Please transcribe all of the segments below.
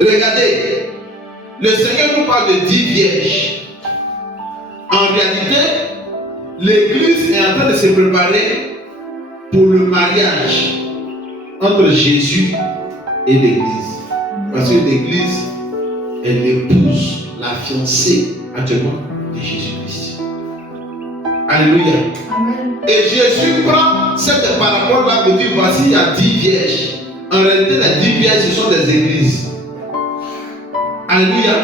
Regardez, le Seigneur nous parle de 10 vierges. En réalité, l'Église est en train de se préparer pour le mariage entre Jésus et l'Église. Parce que l'Église est l'épouse, la fiancée actuellement de Jésus-Christ. Alléluia. Amen. Et Jésus prend cette parabole-là et dit voici, il y a 10 vierges. En réalité, les 10 vierges, ce sont des églises. Alléluia.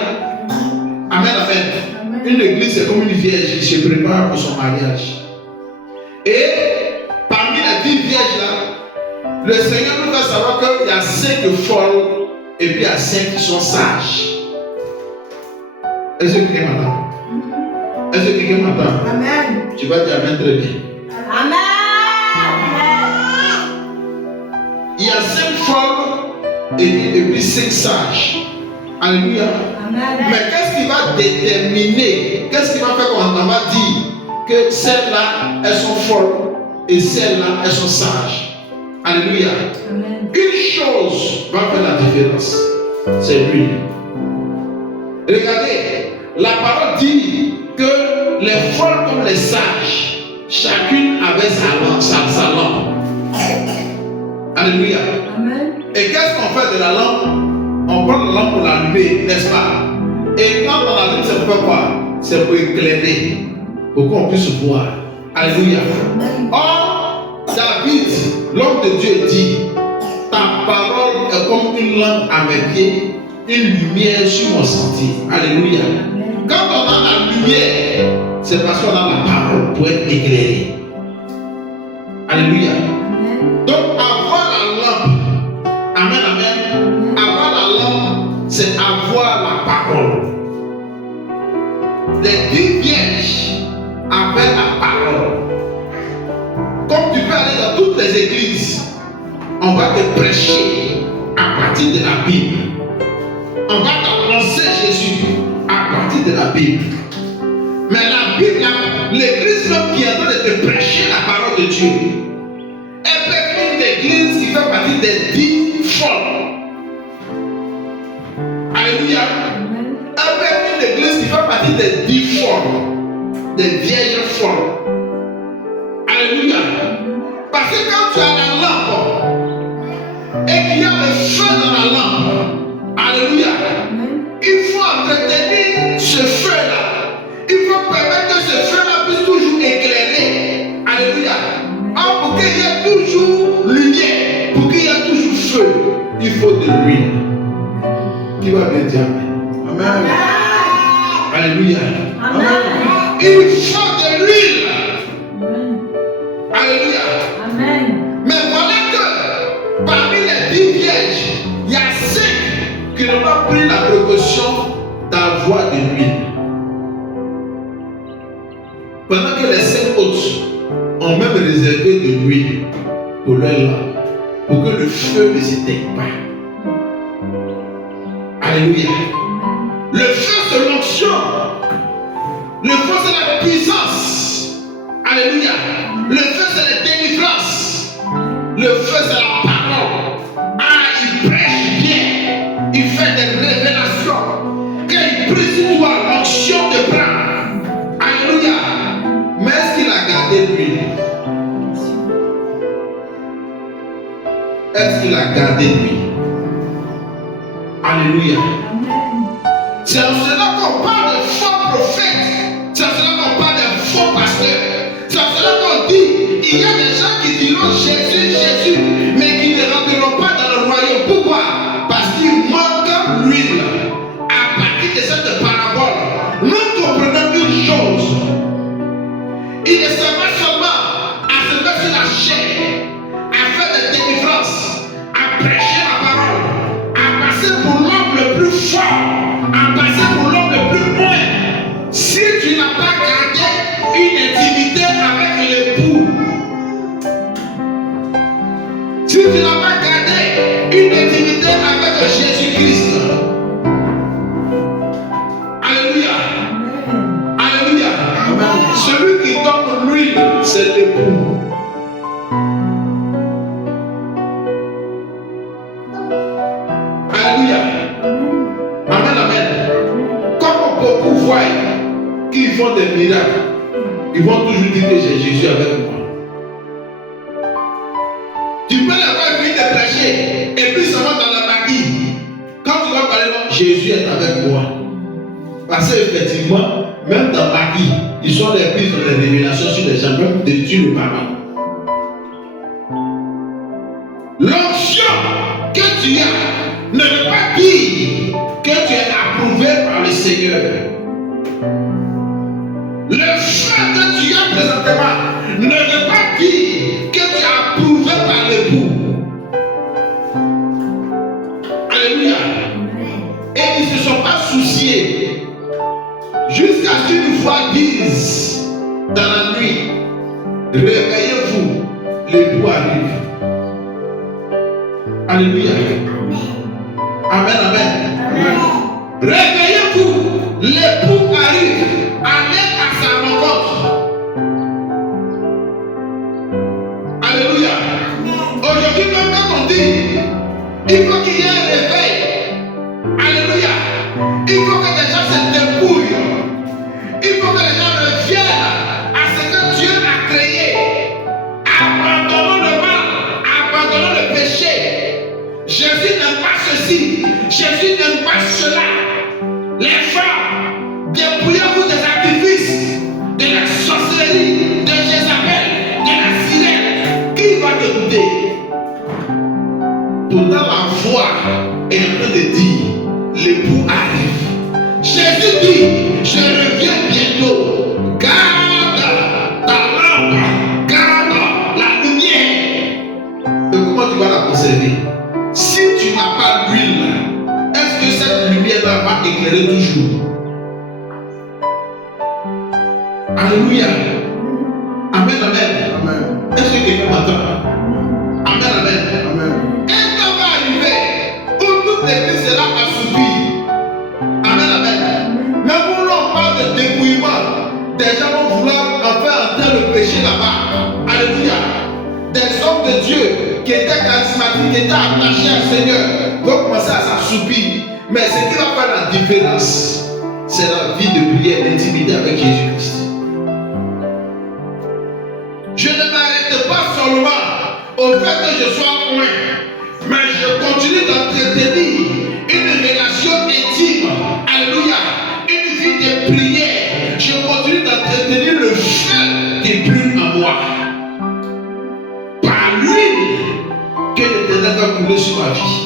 Amen, amen. Une église, c'est comme une vierge qui se prépare pour son mariage. Et parmi les 10 vierges-là, le Seigneur nous fait savoir qu'il y a 5 folles et puis il y a 5 qui sont sages. Est-ce que quelqu'un m'entend? Est-ce que quelqu'un m'entend? Amen. Tu vas dire amen très bien. Amen. Il y a 5 folles et puis 5 sages. Alléluia. Amen. Mais qu'est-ce qui va déterminer? Qu'est-ce qui va faire qu'on va dire que celles-là, elles sont folles et celles-là, elles sont sages? Alléluia. Amen. Une chose va faire la différence. C'est l'huile. Regardez, la parole dit que les folles comme les sages, chacune avait sa lampe. Alléluia. Amen. Et qu'est-ce qu'on fait de la lampe? On prend la lampe pour l'allumer, n'est-ce pas? Et quand on allume, c'est pour faire quoi? C'est pour éclairer, pour qu'on puisse voir. Alléluia. Or, David, l'homme de Dieu, dit ta parole est comme une lampe à mes pieds, une lumière sur mon sentier. Alléluia. Quand on a la lumière, c'est parce qu'on a la parole pour être éclairé. Alléluia. Donc, avoir la lampe, amen, amen. Avoir la lampe, c'est avoir la parole. Les 10 vierges avaient la parole. Comme tu peux aller dans toutes les églises, on va te prêcher à partir de la Bible. On va t'annoncer Jésus à partir de la Bible. Mais la Bible, l'église même qui est en train de te prêcher la parole de Dieu, elle peut être une église qui fait partie des 10 folles. Alléluia. Elle peut être une église qui fait partie des 10 folles, des vieilles folles. Alléluia. Parce que quand tu as la lampe et qu'il y a le feu dans la lampe, alléluia, il faut entretenir ce feu-là. Il faut permettre que ce feu-là puisse toujours éclairer. Alléluia. Alors pour qu'il y ait toujours lumière, pour qu'il y ait toujours feu, il faut de l'huile. Qui va bien dire amen? Amen. Alléluia. Amen. Il faut de l'huile. Alléluia. Amen. Mais voilà que parmi les 10 vierges, il y a 5 qui n'ont pas pris la précaution d'avoir de l'huile. Pendant que les 5 autres ont même réservé de l'huile pour leur lampe, pour que le feu ne s'éteigne pas. Alléluia. Le feu, c'est l'onction. Le feu, c'est la puissance. Alléluia. Le feu, c'est la délivrance. Le feu, c'est la parole. Ah, il prêche bien. Il fait des révélations. Quand il prie sur toi, l'onction te prend. Alléluia. Mais est-ce qu'il a gardé l'huile? Est-ce qu'il a gardé l'huile? Alléluia. C'est en cela qu'on parle de faux prophètes. C'est en cela qu'on parle de faux pasteurs. C'est en cela qu'on dit il y a des gens qui diront Jésus, Jésus, mais qui ne rentreront pas dans le royaume. Pourquoi? Parce qu'il manque l'huile. À partir de cette parabole, nous comprenons une chose. Il ne sert seulement à se mettre sur la chair, à faire des délivrances, à prêcher la parole, à passer pour l'homme le plus fort, à passer pour l'homme le plus loin. Si tu n'as pas gardé une intimité avec l'époux, font des miracles, ils vont toujours dire que j'ai Jésus avec moi. Tu peux l'avoir fini de prêcher et puis ça va dans la maquille. Quand tu vas parler, Jésus est avec moi. Parce qu'effectivement, même dans la maquille, ils sont les prises de les révélations sur les gens, même de Dieu le Papa. L'onction que tu as ne veut pas dire que tu es approuvé par le Seigneur. Le feu que tu as présentement ne veut pas dire que tu es approuvé par l'époux. Alléluia. Et ils ne se sont pas souciés jusqu'à ce qu'une fois disent dans la nuit, réveillez-vous, l'époux arrive. Alléluia. Amen, amen. Amen. Réveillez-vous, l'époux arrive. Allez à sa rencontre. Alléluia. Aujourd'hui, même quand on dit, il faut qu'il y ait un réveil. Alléluia. Il faut que les gens se dépouillent. Il faut que les gens reviennent à ce que Dieu a créé. Abandonnons le mal, abandonnons le péché. Jésus n'aime pas ceci, Jésus n'aime pas cela. Les femmes, dépouillez-vous des artifices, de la sorcellerie, de Jézabel, de la sirène. Qui va t'écouter? Pourtant la voix est en train de dire, l'époux arrive. Jésus dit, je reviens bientôt. Garde ta lampe, garde la lumière. Et comment tu vas la conserver? Si tu n'as pas l'huile, est-ce que cette lumière-là va éclairer toujours? Alléluia. Amen, amen. Amen. Est-ce que quelqu'un m'entend? Amen, amen. Amen. Un temps va arriver où toute l'église sera assoupie. Amen, amen. Mais pour nous, on parle de dépouillement. Des gens vont vouloir en faire entrer le péché là-bas. Alléluia. Des hommes de Dieu qui étaient charismatiques, qui étaient attachés au Seigneur, vont commencer à s'assoupir. Mais ce qui va faire la différence, c'est la vie de prière, d'intimité avec Jésus-Christ. Je ne m'arrête pas seulement au fait que je sois loin, mais je continue d'entretenir une relation intime. Alléluia. Une vie de prière. Je continue d'entretenir le feu qui brûle en moi. Par l'huile que l'Éternel va couler sur ma vie.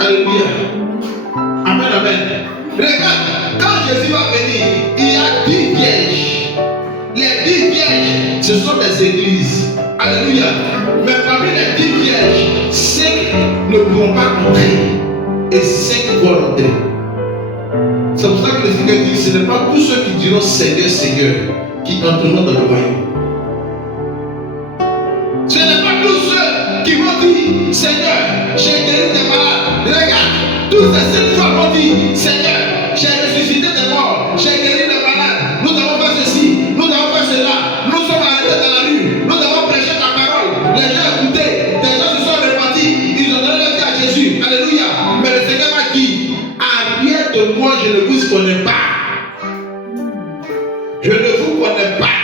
Alléluia. Amen, amen. Regarde, quand Jésus va venir, il y a 10 vierges. Les 10 vierges, ce sont des églises. Alléluia. Mais parmi les 10 vierges, 5 ne pourront pas entrer. Et 5 vont entrer. C'est pour ça que le Seigneur dit, ce n'est pas tous ceux qui diront Seigneur, Seigneur, qui entreront dans le royaume. Ce n'est pas tous ceux qui vont dire Seigneur, j'ai guéri des malades. Regarde, tous ces 7 femmes vont dire Seigneur, j'ai ressuscité des morts, j'ai guéri des malades. Nous avons fait ceci, nous avons fait cela. Nous sommes arrêtés dans la rue, nous avons prêché ta parole. Les gens écoutaient, des gens se sont repentis, ils ont donné leur vie à Jésus. Alléluia. Mais le Seigneur m'a dit, arrière de moi, je ne vous connais pas. Je ne vous connais pas.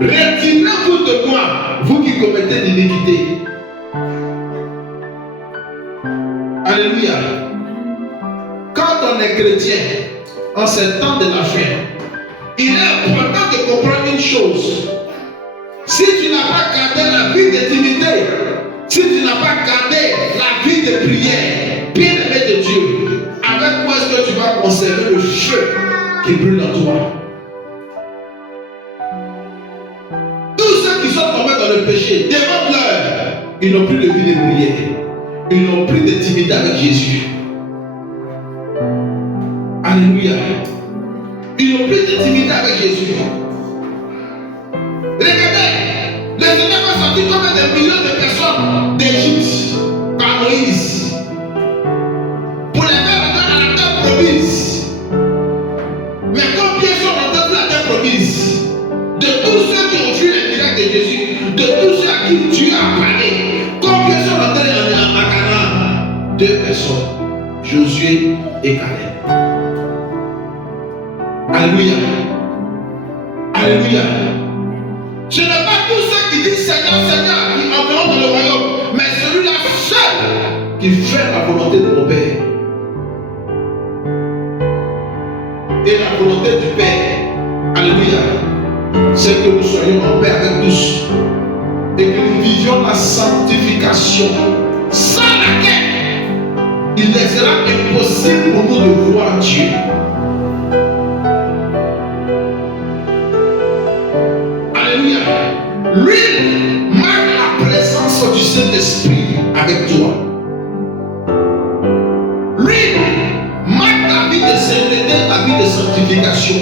Retirez-vous de moi, vous qui commettez l'iniquité. Alléluia. Quand on est chrétien, en ces temps de la fin, il est important de comprendre une chose. Si tu n'as pas gardé la vie d'intimité, si tu n'as pas gardé la vie de prière, bien-aimé de Dieu, avec quoi est-ce que tu vas conserver le feu qui brûle en toi? Tous ceux qui sont tombés dans le péché, demande-leur, ils n'ont plus de vie de prière. Ils n'ont plus d'intimité avec Jésus. Alléluia. Ils n'ont plus d'intimité avec Jésus. Regardez, le Seigneur va sortir comme des millions de personnes d'Égypte par Moïse pour les faire entrer à la terre promise. Mais combien sont rentrés dans la terre promise? De tous ceux qui ont vu les miracles de Jésus, de tous ceux à qui Dieu a parlé, combien sont rentrés en Canaan? 2 personnes, Josué et Caleb. Alléluia. Alléluia. Ce n'est pas tous ceux qui disent Seigneur, Seigneur, qui entreront dans le royaume, mais celui-là seul qui fait la volonté de mon Père. Et la volonté du Père, alléluia, c'est que nous soyons en paix avec tous et que nous vivions la sanctification, sans laquelle il est sera impossible pour nous de voir Dieu. Alléluia. Lui marque la présence du Saint-Esprit avec toi. Lui marque ta vie de sainteté, ta vie de sanctification.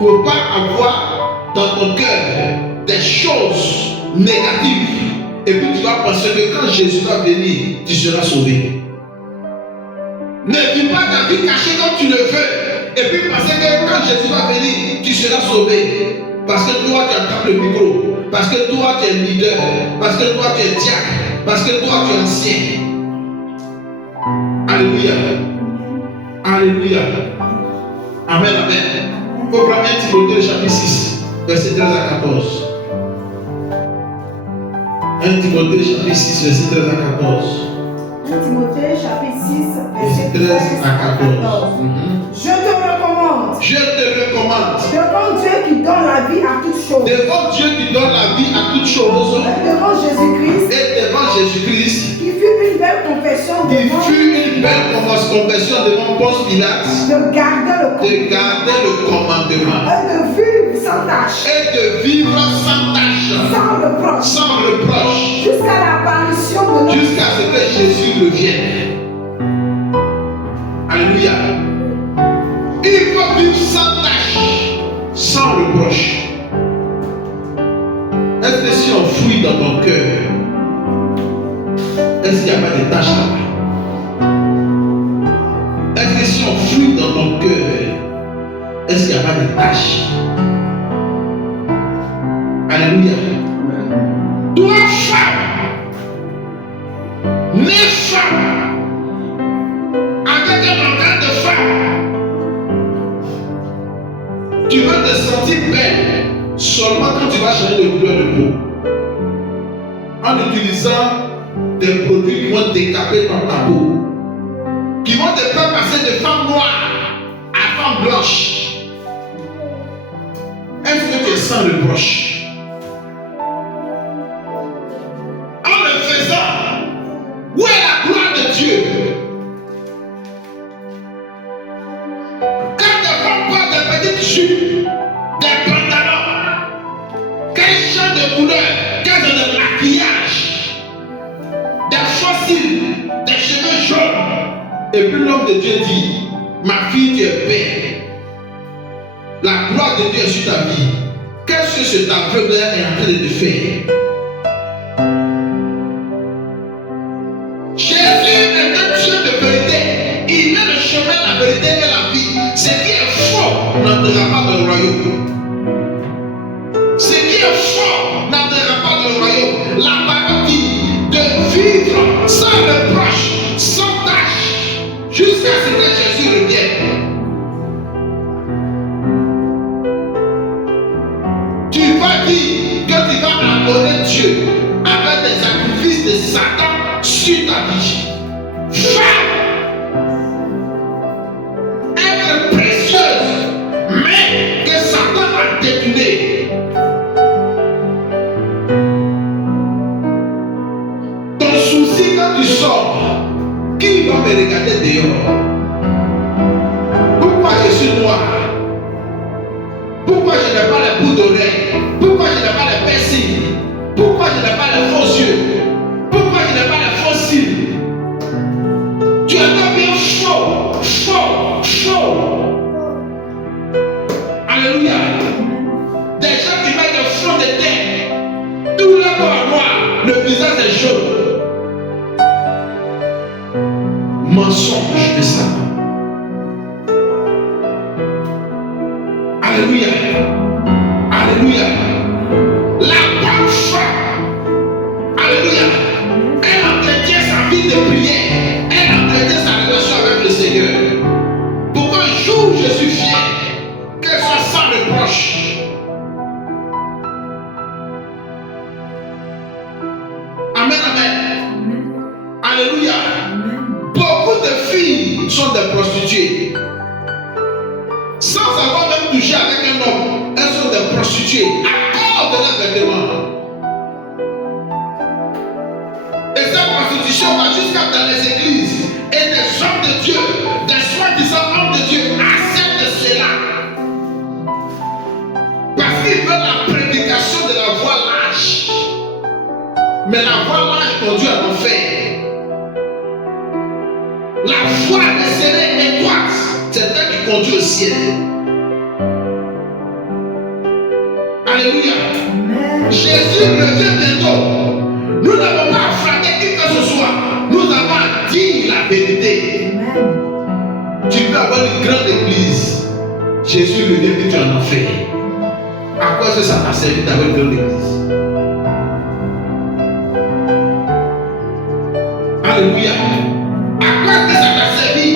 Il ne faut pas avoir dans ton cœur des choses négatives et puis tu vas penser que quand Jésus va venir, tu seras sauvé. Ne vis pas ta vie cachée comme tu le veux et puis penser que quand Jésus va venir, tu seras sauvé. Parce que toi tu attrapes le micro, parce que toi tu es leader, parce que toi tu es diacre, parce que toi tu es ancien. Alléluia. Alléluia. Amen, amen. Il faut prendre 1 Timothée chapitre 6, verset 13 à 14. 1 Timothée chapitre 6, verset 13 à 14. 1 Timothée chapitre 6, verset 13 à 14. Je te recommande. Je te recommande. Devant Dieu qui donne la vie à toutes choses. Devant Dieu qui donne la vie à toutes choses. Devant Jésus-Christ. Et devant Jésus-Christ. Qui fut une belle confession devant Ponce Pilate. De garder le commandement. Et de vivre sans tâche. Sans reproche. Sans reproche. Jusqu'à l'apparition de notre Jusqu'à ce que Jésus revienne. Alléluia. Il faut vivre sans tâche, sans reproche. Est-ce que si on fouille dans ton cœur, est-ce qu'il n'y a pas de tâches là-bas? Est-ce que si on fouille dans ton cœur, est-ce qu'il n'y a pas de tâches? Alléluia. Toi, femme, née femme, avec un organe de femme, tu vas te sentir belle seulement quand tu vas changer de couleur de peau. En utilisant des produits qui vont décaper dans ta peau, qui vont te faire passer de femme noire à femme blanche. Est-ce que tu es sans reproche? En le faisant, où est la gloire de Dieu? Quand des femmes portent des petites jupes, des pantalons, qu'elles changent de couleur, qu'elles ont de maquillage, des fossiles, des cheveux jaunes, et puis l'homme de Dieu dit, ma fille, tu es belle. La gloire de Dieu est sur ta vie. Qu'est-ce que cet aveugle est en train de te faire? Jésus est un Dieu de vérité. Il est le chemin, la vérité et la vie. Ce qui est faux n'entrera pas dans le royaume. Ce qui est faux n'entrera pas dans le royaume. La parole dit de vivre sans reproche, sans tâche, jusqu'à ce que Jésus revienne. Tu vas dire que tu vas adorer Dieu avec des sacrifices de Satan sur ta vie. Femme, être précieuse, mais que Satan a détourné. Ton souci quand tu sors, qui va me regarder dehors? Pourquoi je suis noir? Pourquoi je n'ai pas les bouts d'oreilles? Pourquoi je n'ai pas les persils? Pourquoi je n'ai pas les faux yeux? Pourquoi je n'ai pas les faux cils? Tu es bien chaud, chaud, chaud. Alléluia. Des gens qui mettent le front de terre, tout le corps noir, le visage est jaune. Mensonge de Satan. Alléluia. Alléluia. La bonne femme, alléluia, elle entretient sa vie de prière, elle entretient sa relation avec le Seigneur. Pourquoi un sont des prostituées. Sans avoir même touché avec un homme, elles sont des prostituées à cause de leurs vêtements. Et cette prostitution va jusqu'à dans les églises. Et des hommes de Dieu, des soi-disant hommes de Dieu acceptent cela. Parce qu'ils veulent la prédication de la voie lâche. Mais la voie lâche conduit à l'enfer. La voie serrée étroite, c'est elle qui conduit au ciel. Alléluia. Amen. Jésus revient bientôt. Nous n'avons pas à flatter qui que ce soit. Nous avons à dire la vérité. Amen. Tu peux avoir une grande église. Jésus revient que tu en enfer. À quoi est-ce que ça t'a servi d'avoir une grande église? Alléluia. À quoi est-ce que ça t'a servi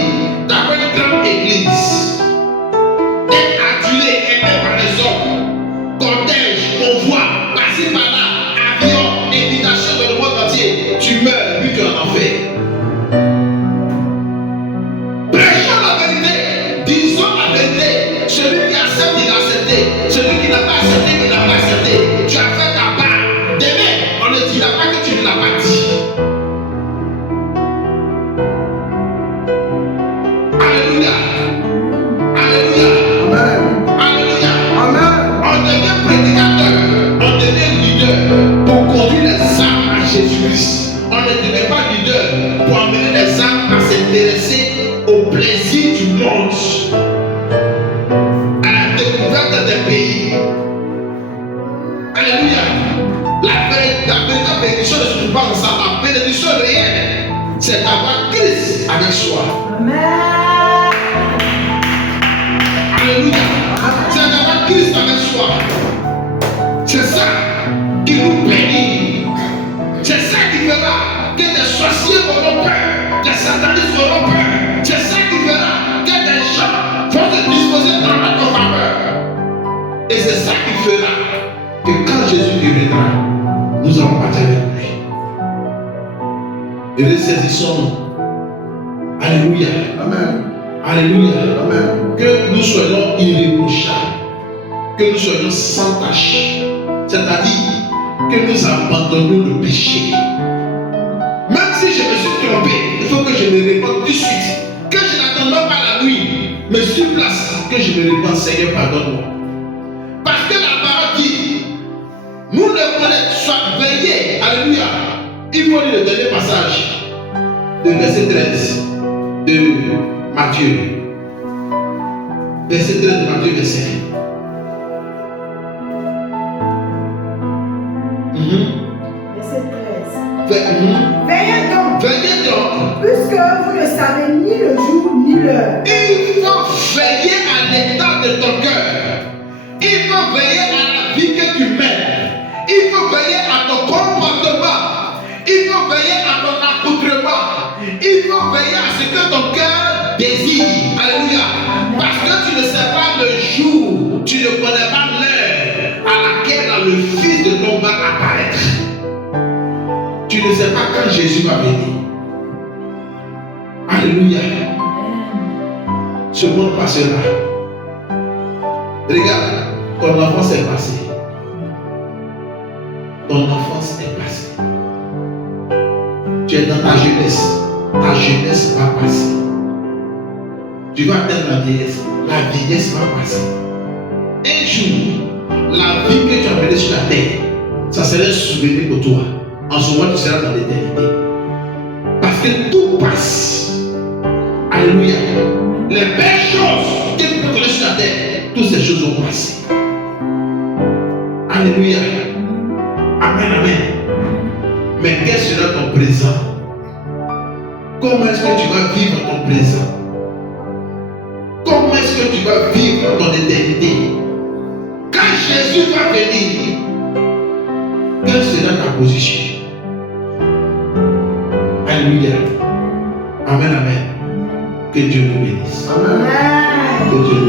d'avoir une grande église? D'être adulé, aimé par les hommes. Cortège, convoi, par-ci par-là, avion, invitation dans le monde entier. Tu meurs, puis tu es en enfer. Prêchons la vérité, disons la vérité. Celui qui accepte, il a accepté. Celui qui n'a pas accepté, il n'a pas accepté. Tu as fait ta part. Demain, on ne dira pas que tu ne l'as pas dit. Alléluia. Alléluia. Amen. Alléluia. Amen. On devient prédicateur, on devient leader pour conduire les âmes à Jésus-Christ. On ne devient pas leader pour amener les âmes à s'intéresser au plaisir du monde, à la découverte des pays. Alléluia. La véritable bénédiction ne se trouve pas dans ça. La bénédiction réelle, c'est d'avoir Christ avec soi. Amen. Alléluia. C'est d'avoir Christ avec soi. C'est ça qui nous bénit. C'est ça qui fera que des sorciers auront peur, des satanistes auront peur. C'est ça qui fera que des gens vont se disposer dans notre faveur. Et c'est ça qui fera que quand Jésus reviendra, nous allons partir avec lui. Et ressaisissons-nous. Alléluia. Amen. Alléluia. Amen. Que nous soyons irréprochables, que nous soyons sans tache, c'est-à-dire que nous abandonnons le péché. Même si je me suis trompé, il faut que je me réponde tout de suite, que je n'attende pas la nuit, mais sur place, que je me réponde, Seigneur, pardonne-moi. Parce que la parole dit, nous ne connaissons soit veillés, alléluia. Il faut lire le dernier passage de verset 13 de Matthieu. Verset 13 de Matthieu, verset 1. Verset 13. Veillez Veillez donc, donc, puisque vous ne savez ni le jour ni l'heure. il faut veiller à l'état de ton cœur. Il faut veiller à la vie que tu mènes. Il faut veiller à ton comportement. Il faut veiller à ton accoutrement. Il faut veiller à ce que ton cœur désire. Alléluia. Parce que tu ne sais pas le jour, tu ne connais pas l'heure à laquelle le Fils de l'homme va apparaître. Tu ne sais pas quand Jésus va venir. Alléluia. Ce monde passera. Regarde, ton enfance est passée. Ton enfance est passée. Tu es dans ta jeunesse. Ta jeunesse va passer. Tu vas atteindre la vieillesse. La vieillesse va passer. Un jour, la vie que tu as menée sur la terre, ça sera un souvenir pour toi. En ce moment, tu seras dans l'éternité. Parce que tout passe. Alléluia. Les belles choses que tu peux connaître sur la terre, toutes ces choses vont passer. Alléluia. Amen, amen. Mais quel sera ton présent? Comment est-ce que tu vas vivre ton présent? Comment est-ce que tu vas vivre ton éternité? Quand Jésus va venir, quelle sera ta position? Alléluia. Amen, amen. Que Dieu nous bénisse. Amen. Que Dieu nous